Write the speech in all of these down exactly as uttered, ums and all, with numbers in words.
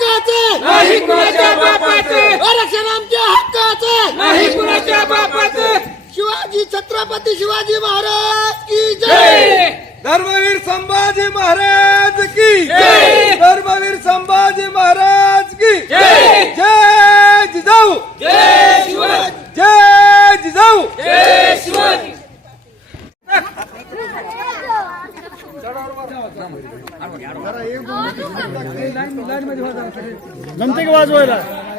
हक्काचे नाही कुणाच्या बापाचे, आरक्षण आमच्या हक्काचे नाही कुणाच्या बापाचे. शिवाजी छत्रपती शिवाजी महाराज की जय. जय धर्मवीर संभाजी महाराज की जय. धर्मवीर संभाजी महाराज की जय. जय जिजाऊ, जय शिवाजी, जय जिजाऊ. जय शिवाजी. जमते की वाजवायला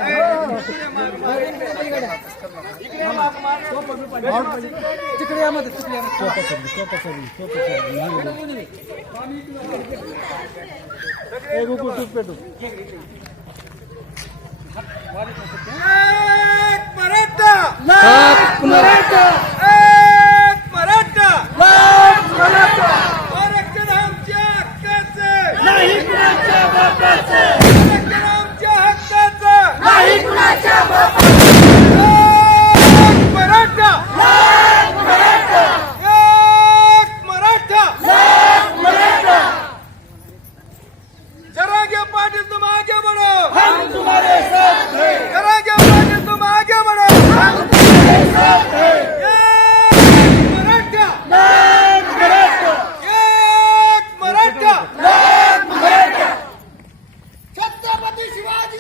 तिकडे या मध्ये तिकडे पेटू एक मराठा, लाख मराठा एक मराठा, लाख मराठा आरक्षण आमच्या हक्काचे नाही कुणाच्या बापाचे